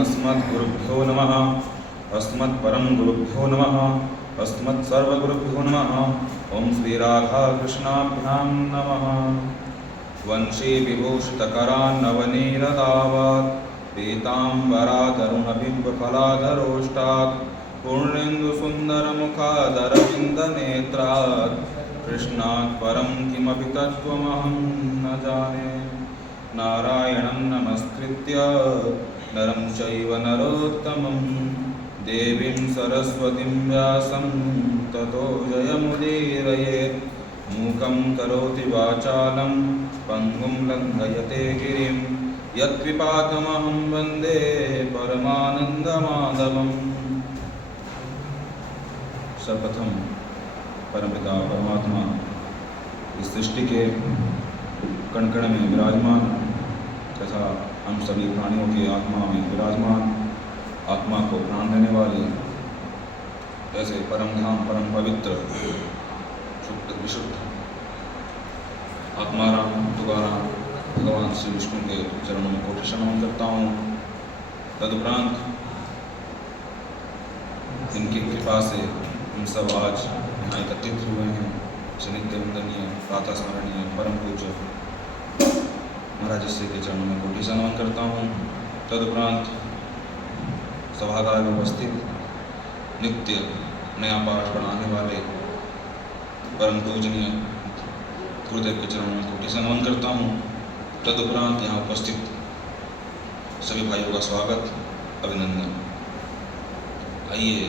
अस्मद्गुरुभ्यो नमः। अस्मत्परम गुरुभ्यो नमः। अस्मत्सर्वगुरुभ्यो नमः। ओं श्री राधा कृष्णाभ्यां नमः। वंशी विभूषितकरान्नवनीरदावात् पीताम्बरातरुणबिम्बफलाधरोष्टात् पूर्णेन्दुसुन्दरमुखादरविन्दनेत्रात् कृष्णात् परं किमपि तत्त्वमहं न जाने। नारायणं नमस्कृत्य नरं चैव नरोत्तमं देवीं सरस्वतीं व्यासं ततो जयमुदीरयेत्। मूकं करोति वाचालं पङ्गुं लङ्घयते गिरिं यत्कृपातमहं वन्दे परमानन्दमाधवम्। सर्वप्रथम परमपिता परमात्मा इस सृष्टि के कण कण में विराजमान तथा हम सभी प्राणियों की आत्मा में विराजमान, आत्मा को प्राण देने वाले ऐसे परम धाम परम पवित्र शुद्ध विशुद्ध आत्माराम तुकाराम भगवान श्री विष्णु के चरणों में कोटि नमन करता हूँ। तदुपरांत इनकी कृपा से हम सब आज यहाँ एकत्रित हुए हैं। नित्य वंदनीय प्रातः स्मरणीय परम पूज्य महाराज श्री के चरणों में कोटि नमन करता हूँ। तदुपरांत सभागार में उपस्थित नित्य नया पाठ पढ़ाने वाले परम पूजनीय गुरुदेव के चरणों में कोटि नमन करता हूँ। तदुपरांत यहाँ उपस्थित सभी भाइयों का स्वागत अभिनंदन। आइए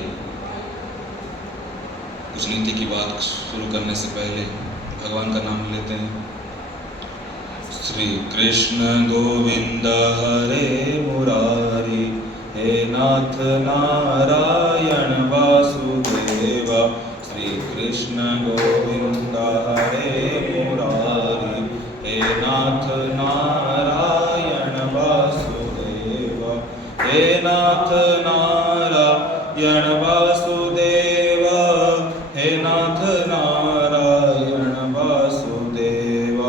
कुछ नीति की बात शुरू करने से पहले भगवान का नाम लेते हैं। श्री कृष्ण गोविंद हरे मुरारी, हे नाथ नारायण वासुदेव। श्री कृष्ण गोविंद हरे मुरारी, हे नाथ नारायण वासुदेव। हे नाथ नारायण वासुदेव, हे नाथ नारायण वासुदेव।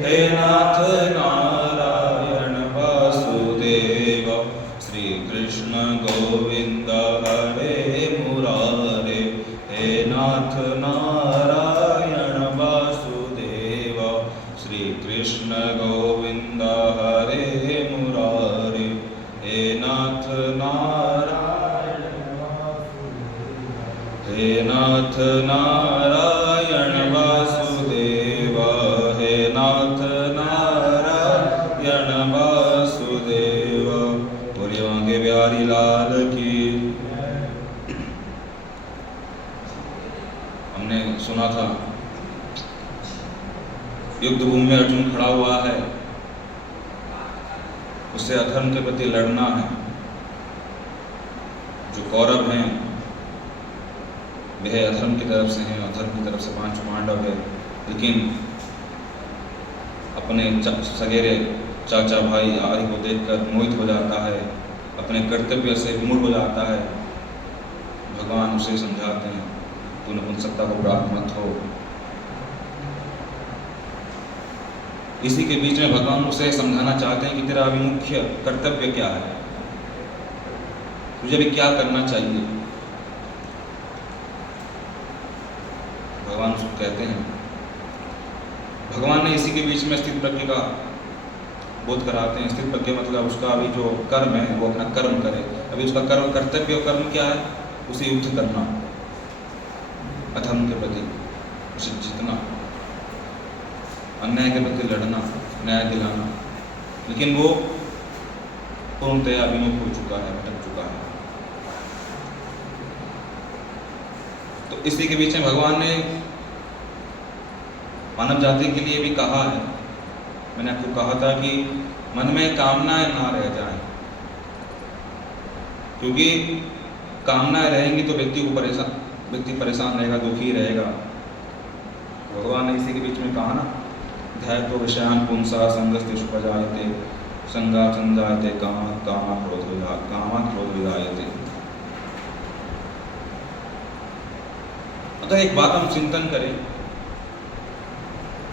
हे नाथ नारायण वासुदेव। श्री कृष्ण गोविंद हरे मुरारे, हे नाथ नारायण वासुदेव। श्री कृष्ण गोविंद हरे मुरारे, हे नाथ नारायण हे नाथ नारायण वासुदेव। हे नाथ नारायण वासुदेव। बोलिए आगे बिहारी लाल की। हमने सुना था युद्ध भूमि में अर्जुन खड़ा हुआ है, उसे अधर्म के प्रति लड़ना है। जो कौरव हैं वह अधर्म की तरफ से हैं, अधर्म की तरफ से पांच पांडव है, लेकिन अपने सगेरे चाचा भाई आदि को देखकर मोहित हो जाता है, अपने कर्तव्य से विमुख हो जाता है। भगवान उसे समझाते हैं, तू नपुंसकता को प्राप्त मत हो। इसी के बीच में भगवान उसे समझाना चाहते हैं कि तेरा अभी मुख्य कर्तव्य क्या है, तुझे भी क्या करना चाहिए। भगवान उसको कहते हैं, भगवान ने इसी के बीच में स्थित प्रज्ञ का बोध कराते हैं। स्थित प्रज्ञ मतलब उसका अभी जो कर्म है वो अपना कर्म करे। अभी उसका कर्म कर्तव्य और कर्म क्या है, उसे युद्ध करना, अधर्म के प्रति उसे जीतना, अन्याय के प्रति लड़ना, न्याय दिलाना। लेकिन वो पूर्णतया विमुख हो चुका है, भटक चुका है। तो इसी के बीच में भगवान ने मानव जाति के लिए भी कहा है। मैंने आपको कहा था कि मन में कामनाएं ना रह जाएं, क्योंकि कामनाएं रहेंगी तो व्यक्ति परेशान रहेगा, दुखी रहेगा। भगवान ने इसी के बीच में कहा ना, ध्यायतो विषयान् पुंसा संगस्तेषु प्रजायते, संगात् संजायते कामात् क्रोध विजायते। अगर एक बात हम चिंतन करें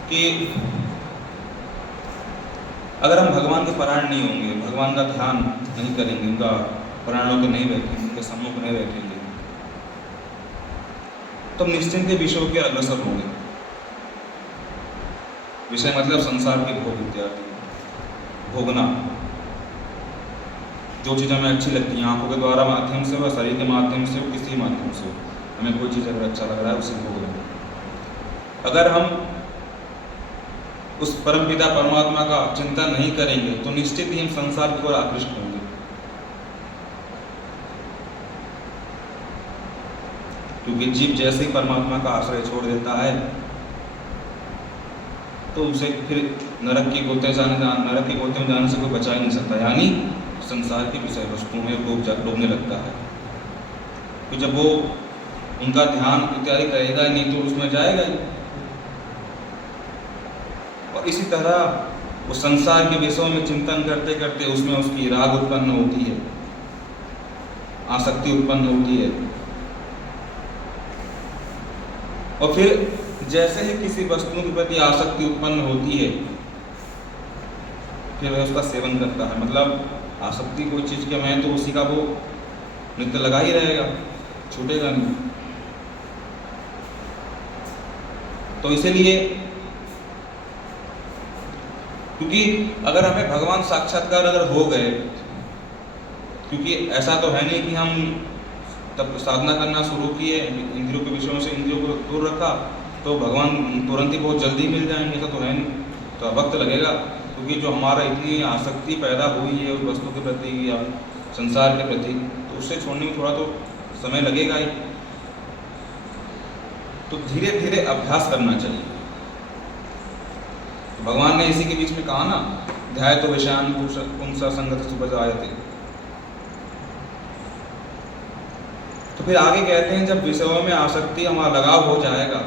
कि अगर हम भगवान के परायण नहीं होंगे, भगवान का ध्यान नहीं करेंगे, उनका प्राणों को नहीं बैठेंगे, उनके सम्मुख नहीं बैठेंगे, तो निश्चिंत ही विषयों के अग्रसर होंगे। विषय मतलब संसार के भोग इत्यादि, भोगना जो चीज़ हमें अच्छी लगती है, आंखों के द्वारा माध्यम से हो, शरीर के माध्यम से हो, किसी माध्यम से हो, हमें कोई चीज़ अगर अच्छा लग रहा है उसे भोग लेंगे। अगर हम उस परमपिता परमात्मा का चिंतन नहीं करेंगे तो निश्चित ही हम संसार की ओर आकृष्ट होंगे। क्योंकि जीव जैसे ही परमात्मा का आश्रय छोड़ देता है तो उसे फिर नरक के गोते में जाने से कोई बचा ही नहीं सकता, यानी संसार की विषय वस्तुओं में डूबने लगता है। तो जब वो उनका ध्यान इत्यादि करेगा नहीं तो उसमें जाएगा ही। और इसी तरह वो संसार के विषयों में चिंतन करते करते उसमें उसकी राग उत्पन्न होती है, आसक्ति उत्पन्न होती है, और फिर जैसे ही किसी वस्तु के प्रति आसक्ति उत्पन्न होती है फिर वह उसका सेवन करता है। मतलब आसक्ति कोई चीज़ के में तो उसी का वो नित्य लगा ही रहेगा, छूटेगा नहीं। तो इसीलिए क्योंकि अगर हमें भगवान साक्षात्कार अगर हो गए, क्योंकि ऐसा तो है नहीं कि हम तब साधना करना शुरू किए, इंद्रियों के विषयों से इंद्रियों को दूर रखा तो भगवान तुरंत ही बहुत जल्दी मिल जाएंगे, ऐसा तो है नहीं, तो वक्त लगेगा। क्योंकि जो हमारा इतनी आसक्ति पैदा हुई है उस वस्तु के प्रति या संसार के प्रति, तो उससे छोड़ने में थोड़ा तो समय लगेगा ही। तो धीरे धीरे अभ्यास करना चाहिए। भगवान ने इसी के बीच में कहा ना, ध्याय तो विषयान पुंसा संगत सुबजायते। तो फिर आगे कहते हैं जब विषयों में आसक्ति हमारा लगाव हो जाएगा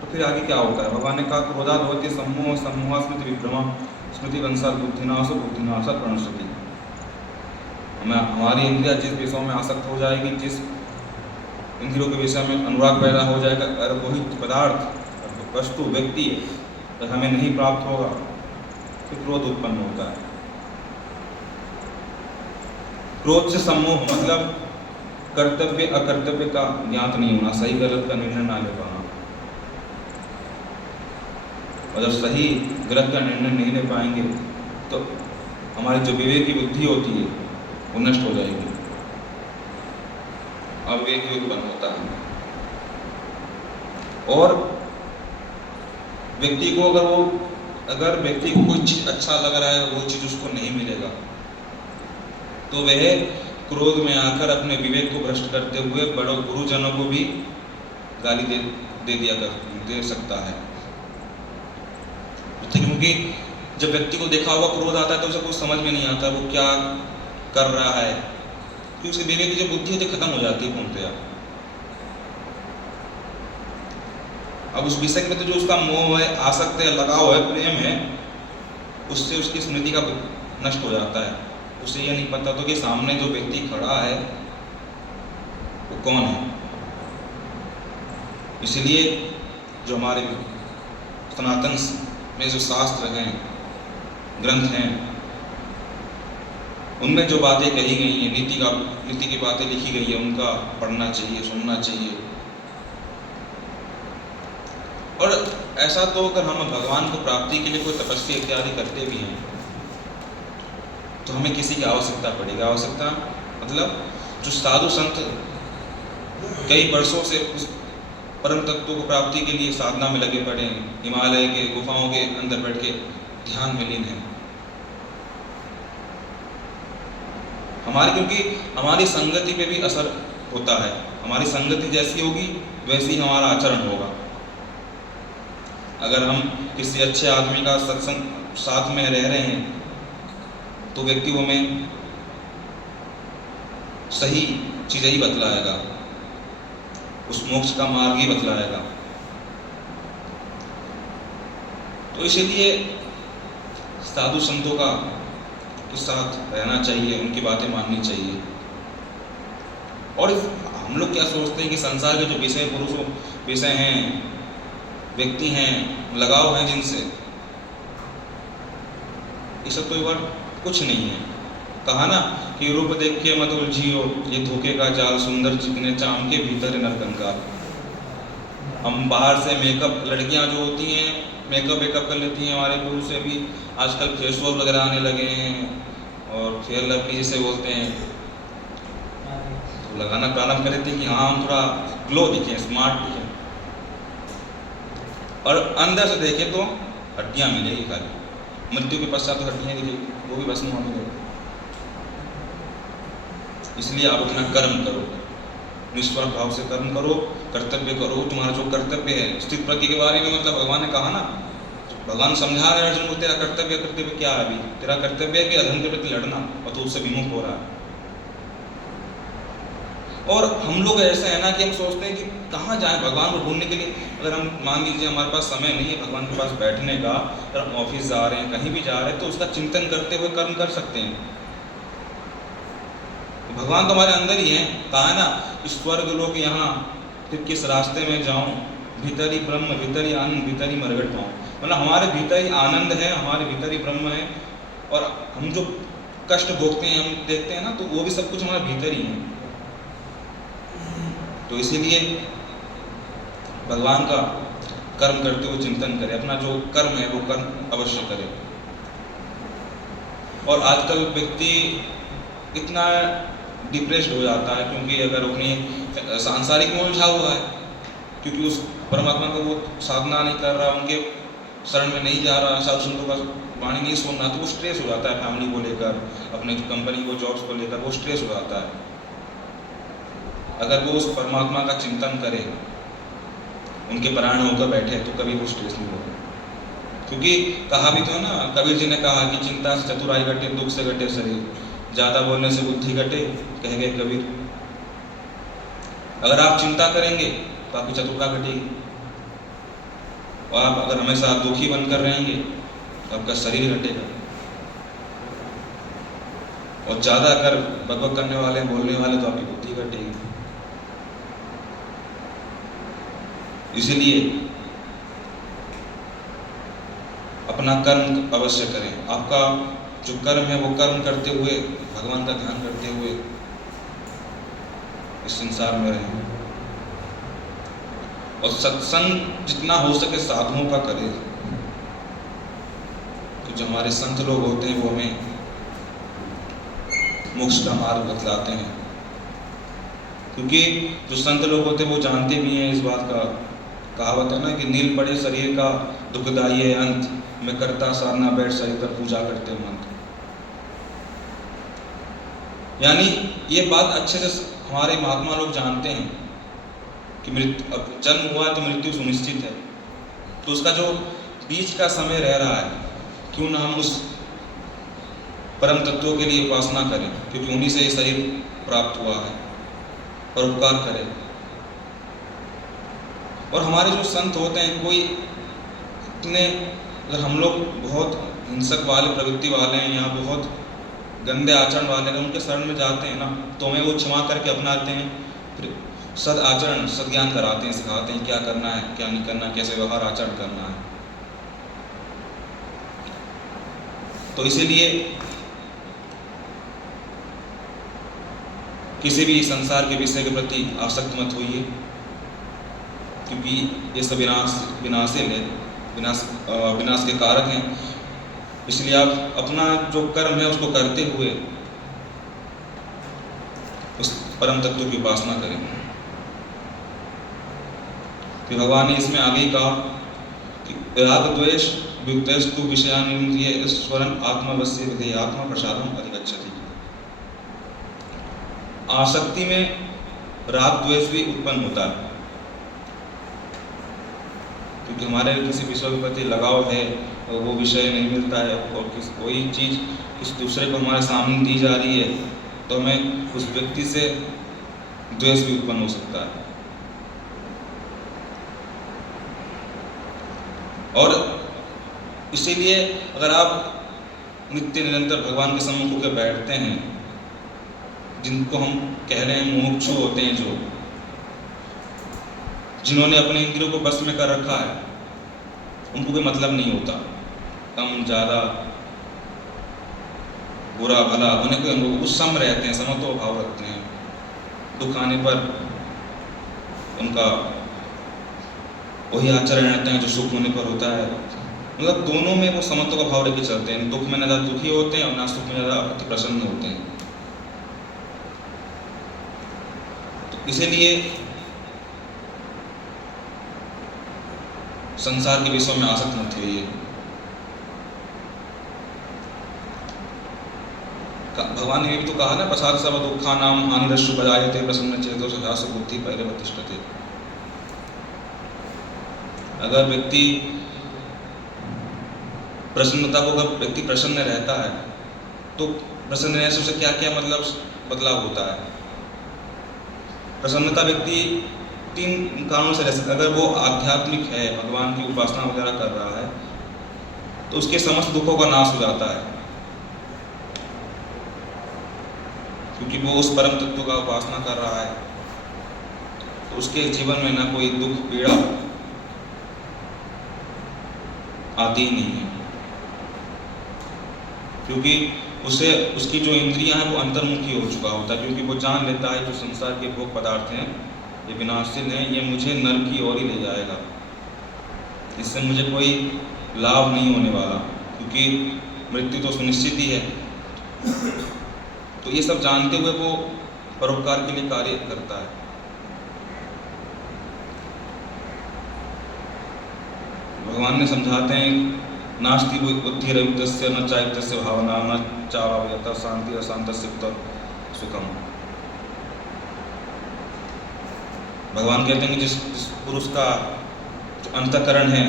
तो फिर आगे क्या होता है। भगवान ने कहा क्रोधात् भवति सम्मोह सम्मोहात् स्मृति विभ्रमः स्मृति भ्रंशात् बुद्धिनाशो बुद्धिनाशात् प्रणश्यति। हमारी इंद्रिया जिस विषयों में आसक्त हो जाएगी, जिस इंद्रियों के विषय में अनुराग पैदा हो जाएगा, अगर वही पदार्थ वस्तु व्यक्ति अगर हमें नहीं प्राप्त होगा फिर क्रोध उत्पन्न होता है। क्रोध से सम्मोह मतलब कर्तव्य अकर्तव्य का ज्ञात नहीं होना, सही गलत का निर्णय ना ले पाना। और जब सही गलत का निर्णय नहीं ले पाएंगे तो हमारी जो विवेक की बुद्धि होती है वो नष्ट हो जाएगी, अविवेक उत्पन्न होता है। और व्यक्ति को अगर व्यक्ति को कोई चीज़ अच्छा लग रहा है वो चीज़ उसको नहीं मिलेगा तो वह क्रोध में आकर अपने विवेक को भ्रष्ट करते हुए बड़ों गुरुजनों को भी गाली दे सकता है। क्योंकि जब व्यक्ति को देखा हुआ क्रोध आता है तो उसे कुछ समझ में नहीं आता वो क्या कर रहा है, क्योंकि उसके विवेक की जो बुद्धि होती है खत्म हो जाती है पूर्णतया। अब उस विषय में तो जो उसका मोह है, आसक्त है, लगाव है, प्रेम है, उससे उसकी स्मृति का नष्ट हो जाता है। उसे यह नहीं पता तो कि सामने जो व्यक्ति खड़ा है वो कौन है। इसलिए जो हमारे सनातन में जो शास्त्र हैं, ग्रंथ हैं, उनमें जो बातें कही गई हैं, नीति की बातें लिखी गई है, उनका पढ़ना चाहिए, सुनना चाहिए। और ऐसा तो अगर हम भगवान को प्राप्ति के लिए कोई तपस्या इत्यादि करते भी हैं तो हमें किसी की आवश्यकता पड़ेगी। आवश्यकता मतलब जो साधु संत कई वर्षों से उस परम तत्व को प्राप्ति के लिए साधना में लगे पड़े हैं, हिमालय के गुफाओं के अंदर बैठ के ध्यान में लीन है। क्योंकि हमारी संगति पे भी असर होता है। हमारी संगति जैसी होगी वैसी हमारा आचरण होगा। अगर हम किसी अच्छे आदमी का सत्संग साथ में रह रहे हैं तो व्यक्ति वो में सही चीज़ें ही बतलाएगा, उस मोक्ष का मार्ग ही बतलाएगा। तो इसीलिए साधु संतों का के साथ रहना चाहिए, उनकी बातें माननी चाहिए। और हम लोग क्या सोचते हैं कि संसार के जो विषय हैं, व्यक्ति हैं, लगाव हैं जिनसे, ये सब तो और कुछ नहीं है। कहा ना कि रूप देख के मत उलझियो, ये धोखे का जाल, सुंदर चिकने चाम के भीतर है नरकंकाल। हम बाहर से मेकअप, लड़कियां जो होती हैं मेकअप वेकअप कर लेती हैं, हमारे पुरुष से भी आजकल फेस वॉश वगैरह आने लगे हैं और फेयर लवली जिसे बोलते हैं, तो लगाना प्रारंभ कर देते हैं कि हाँ हम थोड़ा ग्लो दिखें, स्मार्ट दिखें, और अंदर से देखें तो हड्डियां मिलेगी खाली, मृत्यु के पश्चात तो हड्डियां दिखेगी, वो भी भस्म होने लगेगी। इसलिए आप अपना कर्म करो, निष्फल भाव से कर्म करो, कर्तव्य करो। तुम्हारा जो कर्तव्य है, स्थित प्रज्ञ के बारे में मतलब भगवान ने कहा ना, भगवान समझा रहे अर्जुन को, तेरा कर्तव्य क्या है? अभी तेरा कर्तव्य है कि अधर्म के प्रति लड़ना, और तो उससे विमुख हो रहा है। और हम लोग ऐसे हैं ना कि हम सोचते हैं कि कहाँ जाएं भगवान को ढूंढने के लिए। अगर हम मान लीजिए हमारे पास समय नहीं है भगवान के पास बैठने का, अगर हम ऑफिस जा रहे हैं, कहीं भी जा रहे हैं, तो उसका चिंतन करते हुए कर्म कर सकते हैं। भगवान तो हमारे अंदर ही है। कहा है ना, स्वर्ग लोग यहाँ, फिर किस रास्ते में जाऊं, भीतर ही ब्रह्म, भीतर ही आनंद, भीतर ही मरगट पाऊं। मतलब हमारे भीतर ही आनंद है, हमारे भीतर ही ब्रह्म है, और हम जो कष्ट भोगते हैं, हम देखते हैं ना, तो वो भी सब कुछ हमारे भीतर ही है। तो इसीलिए भगवान का कर्म करते हुए चिंतन करें, अपना जो कर्म है वो कर्म अवश्य करें। और आजकल व्यक्ति इतना डिप्रेस्ड हो जाता है क्योंकि अगर अपनी सांसारिक में उलझा हुआ है, क्योंकि उस परमात्मा को वो साधना नहीं कर रहा, उनके शरण में नहीं जा रहा, साधु संतों का वाणी नहीं सुन रहा, तो वो स्ट्रेस हो जाता है फैमिली को लेकर, अपने कंपनी को, जॉब्स को लेकर वो स्ट्रेस हो जाता है। अगर वो उस परमात्मा का चिंतन करे, उनके परायण होकर बैठे, तो कभी वो स्ट्रेस नहीं होगा। क्योंकि कहा भी तो है ना, कबीर जी ने कहा कि चिंता से चतुराई घटे, दुख से घटे शरीर, ज़्यादा बोलने से बुद्धि घटे, कह गए कबीर। अगर आप चिंता करेंगे तो आपकी चतुरता घटेगी, और आप अगर हमेशा दुखी बनकर रहेंगे तो आपका शरीर घटेगा। और ज़्यादा अगर बकबक करने वाले, बोलने वाले, तो आपकी बुद्धि घटेगी। इसलिए अपना कर्म अवश्य करें। आपका जो कर्म है वो कर्म करते हुए, भगवान का ध्यान करते हुए इस संसार में रहें। और सत्संग जितना हो सके साधुओं का करें। तो जो हमारे संत लोग होते हैं वो हमें मोक्ष का मार्ग बतलाते हैं, क्योंकि जो संत लोग होते हैं वो जानते भी हैं इस बात का। कहावत है ना कि नील पड़े शरीर का दुखदाई है अंत, मैं करता साधना बैठ शरीर पर पूजा करते मंत्र। यानी ये बात अच्छे से हमारे महात्मा लोग जानते हैं कि अब जन्म हुआ है तो मृत्यु सुनिश्चित है, तो उसका जो बीच का समय रह रहा है, क्यों ना हम उस परम तत्वों के लिए उपासना करें, क्योंकि उन्हीं से ये शरीर प्राप्त हुआ है, और उपकार करें। और हमारे जो संत होते हैं, कोई इतने, अगर हम लोग बहुत हिंसक वाले प्रवृत्ति वाले हैं या बहुत गंदे आचरण वाले हैं, उनके शरण में जाते हैं ना, तो हमें वो क्षमा करके अपनाते हैं, फिर सद आचरण, सद्ज्ञान कराते हैं, सिखाते हैं क्या करना है, क्या नहीं करना, कैसे व्यवहार आचरण करना है। तो इसीलिए किसी भी संसार के विषय के प्रति आसक्त मत होइए, क्योंकि ये सब विनाशील है, विनाश के कारक हैं। इसलिए आप अपना जो कर्म है उसको करते हुए उस परम तत्व की उपासना करें। कि भगवान ने इसमें आगे कहा कि राग द्वेष वियुक्तस्तु विषयानिन्द्रिय स्वरन आत्मवश्य विधेय आत्मा प्रसादम अधिगच्छति। आसक्ति में राग द्वेष भी उत्पन्न होता है, क्योंकि हमारे किसी विषय के प्रति लगाव है और वो विषय नहीं मिलता है, और कोई चीज़ किसी दूसरे को हमारे सामने दी जा रही है, तो हमें उस व्यक्ति से द्वेष भी उत्पन्न हो सकता है। और इसीलिए अगर आप नित्य निरंतर भगवान के सम्मुख होकर बैठते हैं, जिनको हम कह रहे हैं मुमुक्षु होते हैं, जो जिन्होंने अपने इंद्रियों को बस में कर रखा है, उनको कोई मतलब नहीं होता कम ज़्यादा, बुरा भला होने के वो सम रहते हैं, समत्व भाव रखते हैं। दुख आने पर उनका वही आचरण रहते हैं जो सुख होने पर होता है। मतलब दोनों में वो समत्व का भाव लेके चलते हैं। दुख में ना ज़्यादा दुखी होते हैं और ना सुख में ज़्यादा अति प्रसन्न होते हैं। तो इसीलिए संसार के विषयों में आसक्त मत होइए। भगवान ने भी तो कहा ना, प्रसाद सब दुखा नाम हानिरश्रु बजायते प्रसन्न चेतो सहास बुद्धि परिवर्तिष्ठते। अगर व्यक्ति प्रसन्नता को, अगर व्यक्ति प्रसन्न रहता है तो प्रसन्न रहने से उसे क्या क्या मतलब बदलाव होता है। प्रसन्नता व्यक्ति 3 कारणों से रह सकता है। अगर वो आध्यात्मिक है, भगवान की उपासना वगैरह कर रहा है, तो उसके समस्त दुखों का नाश हो जाता है, क्योंकि वो उस परम तत्व का उपासना कर रहा है। तो उसके जीवन में ना कोई दुख पीड़ा आती ही नहीं है, क्योंकि उसे उसकी जो इंद्रियां हैं वो अंतर्मुखी हो चुका होता है। क्योंकि वो जान लेता है जो संसार के भोग पदार्थ हैं ये विनाशील हैं, ये मुझे नरक की ओर ही ले जाएगा, इससे मुझे कोई लाभ नहीं होने वाला, क्योंकि मृत्यु तो सुनिश्चित ही है। तो ये सब जानते हुए वो परोपकार के लिए कार्य करता है। भगवान ने समझाते हैं, नास्ति बुद्धि रयुक्तस्य न चायुक्तस्य भावना न चावावयतः शांति अशांतस्य सुखम। भगवान कहते हैं कि जिस पुरुष का जो अंतःकरण है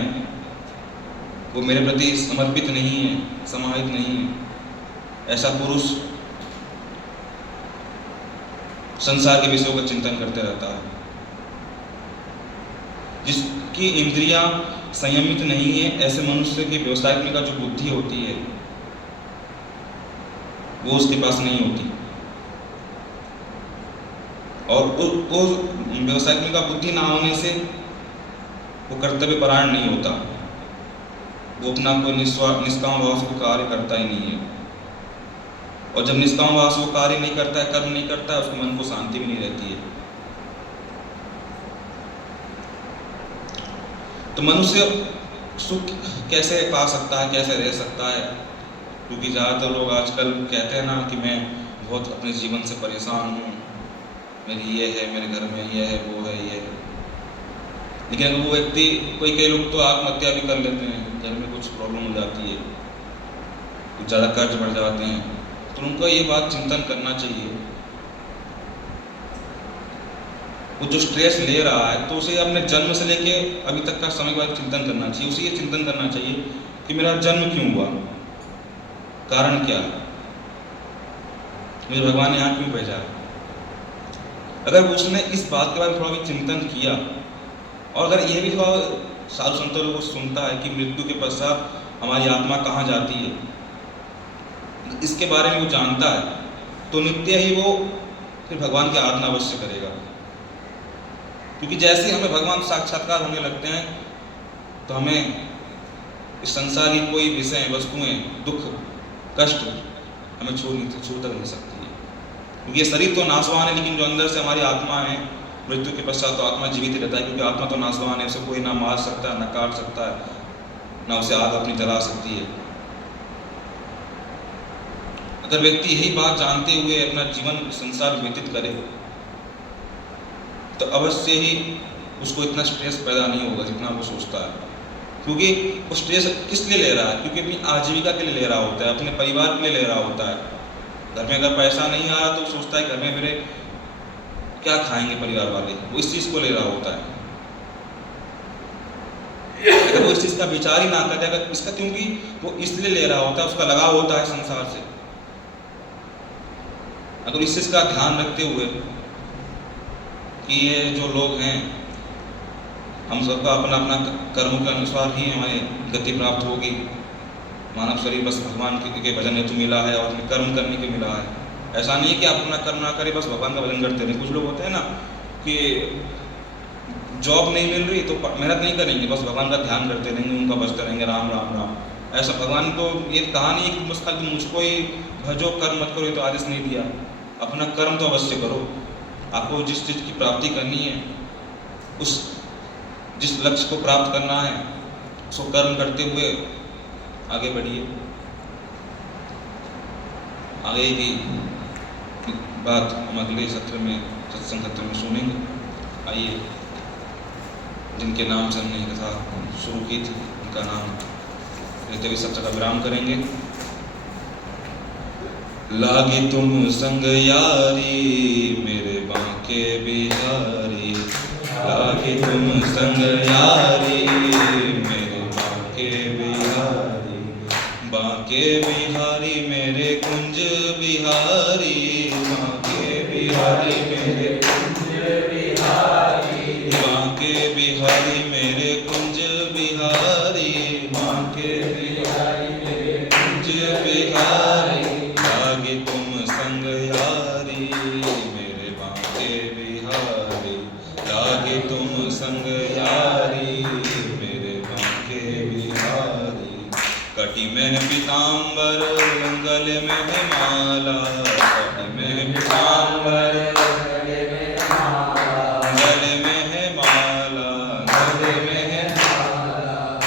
वो मेरे प्रति समर्पित नहीं है, समाहित नहीं है, ऐसा पुरुष संसार के विषयों का चिंतन करते रहता है। जिसकी इंद्रियां संयमित नहीं है, ऐसे मनुष्य की व्यवसाय में का जो बुद्धि होती है वो उसके पास नहीं होती, और वो व्यवसाय में का बुद्धि ना होने से वो कर्तव्य परायण नहीं होता, वो अपना कोई निष्काम भाव से कार्य करता ही नहीं है। और जब निष्काम भाव से वो कार्य नहीं करता है, कर्म नहीं करता है, उसके मन को शांति भी नहीं रहती है। तो मनुष्य सुख कैसे पा सकता है, कैसे रह सकता है? क्योंकि ज़्यादातर लोग आजकल कहते हैं ना कि मैं बहुत अपने जीवन से परेशान हूँ, मेरी ये है, मेरे घर में ये है, वो है, ये है। लेकिन अगर वो व्यक्ति, कई लोग तो आत्महत्या भी कर लेते हैं, घर में कुछ प्रॉब्लम हो जाती है, कुछ ज़्यादा कर्ज बढ़ जाते हैं, तो उनको ये बात चिंतन करना चाहिए। वो जो स्ट्रेस ले रहा है तो उसे अपने जन्म से लेके अभी तक का समय का चिंतन करना चाहिए। उसे ये चिंतन करना चाहिए कि मेरा जन्म क्यों हुआ, कारण क्या है, मुझे भगवान ने यहाँ क्यों भेजा है। अगर उसने इस बात के बारे में थोड़ा भी चिंतन किया, और अगर यह भी थोड़ा साधु संतों लोगों को सुनता है कि मृत्यु के पश्चात हमारी आत्मा कहाँ जाती है, इसके बारे में वो जानता है, तो नित्य ही वो फिर भगवान की आराधना अवश्य करेगा। क्योंकि जैसे ही हमें भगवान साक्षात्कार होने लगते हैं तो हमें इस संसार की कोई विषय, वस्तुएं, दुख, कष्ट हमें छू तक नहीं सकती है। क्योंकि ये शरीर तो नाशवान है, लेकिन जो अंदर से हमारी आत्मा है, मृत्यु के पश्चात तो आत्मा जीवित रहता है, क्योंकि आत्मा तो नाशवान है, उसे कोई ना मार सकता है, ना काट सकता है, ना उसे आग अपनी जला सकती है। अगर व्यक्ति यही बात जानते हुए अपना जीवन संसार व्यतीत करे तो अवश्य ही उसको इतना स्ट्रेस पैदा नहीं होगा जितना वो सोचता है। क्योंकि वो स्ट्रेस किस लिए ले रहा है? क्योंकि अपनी आजीविका के लिए ले रहा होता है, अपने परिवार के लिए ले रहा होता है। घर में अगर पैसा नहीं आ रहा तो सोचता है घर में मेरे क्या खाएंगे परिवार वाले, वो इस चीज़ को ले रहा होता है। अगर वो इस चीज़ का विचार ही ना करे, अगर इसका, क्योंकि वो इसलिए ले रहा होता है, उसका लगाव होता है संसार से। अगर इस चीज़ का ध्यान रखते हुए कि ये जो लोग हैं, हम सबका अपना अपना कर्म के अनुसार ही हमें गति प्राप्त होगी, मानव शरीर बस भगवान के भजन हेतु मिला है और हमें कर्म करने के मिला है। ऐसा नहीं कि आप अपना कर्म ना करें, बस भगवान का भजन करते रहें। कुछ लोग होते हैं ना कि जॉब नहीं मिल रही तो मेहनत नहीं करेंगे, बस भगवान का ध्यान करते रहेंगे, उनका बजते रहेंगे राम राम राम, ऐसा भगवान तो ये कहा नहीं कि बस खाली मुझको ही भजो, कर्म मत करो, ये तो आदेश नहीं दिया। अपना कर्म तो अवश्य करो। आपको जिस चीज़ की प्राप्ति करनी है, उस जिस लक्ष्य को प्राप्त करना है, उसको कर्म करते हुए आगे बढ़िए। आगे की बात हम अगले सत्र में, सत्संग सत्र में सुनेंगे। आइए, जिनके नाम से हमने कथा शुरू की थी उनका नाम लेते हुए सत्र का विराम करेंगे। लागे तुम संग यारी मेरे बांके बिहारी, लागे तुम संग यारी मेरे बांके बिहारी, बांके बिहारी मेरे कुंज बिहारी, बांके बिहारी मेरे कुंज बिहारी, बांके बिहारी मेरे कुंज बिहारी, बांके बिहारी मेरे कुंज बिहारी, लागे तुम संग यारी मेरे बांके बिहारी, लागे तुम संग यारी मेरे बांके बिहारी। कटी में पीताम्बर गले में है माला, कटी में पीताम्बर गले में है माला, गले में है माला,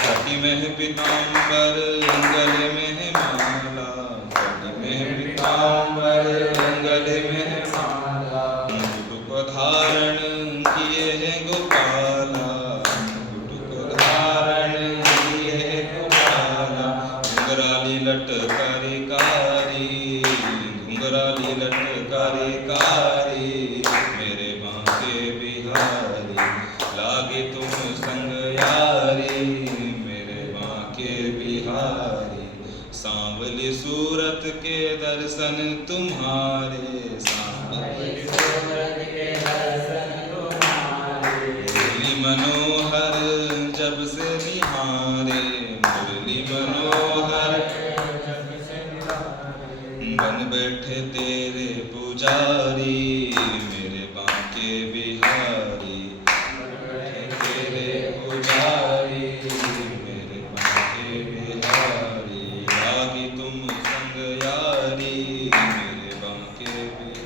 कटी में है पीताम्बर गले में है माला, कटी में है पीताम्बर गले में है माला, मुकुट को धारण किए है गोपाला, मुकुट को धारण किए है गोपाला, घुंघराली लटकारी कारी, घुंघराली लटकारी कारी मेरे बांके बिहारी, लागे तुम संग यारी मेरे बांके बिहारी। सांवली सूरत के दर्शन तुम्हारे, सांवली सूरत के दर्शन तुम्हारे, मुरली मनोहर जब से निहारे, मुरली मनोहर जब से निहारे, बन बैठे तेरे पुजारी मेरे बांके बिहारी, बन बैठे तेरे पुजारी मेरे बांके बिहारी, लागी तुम संग यारी मेरे बांके बिहारी।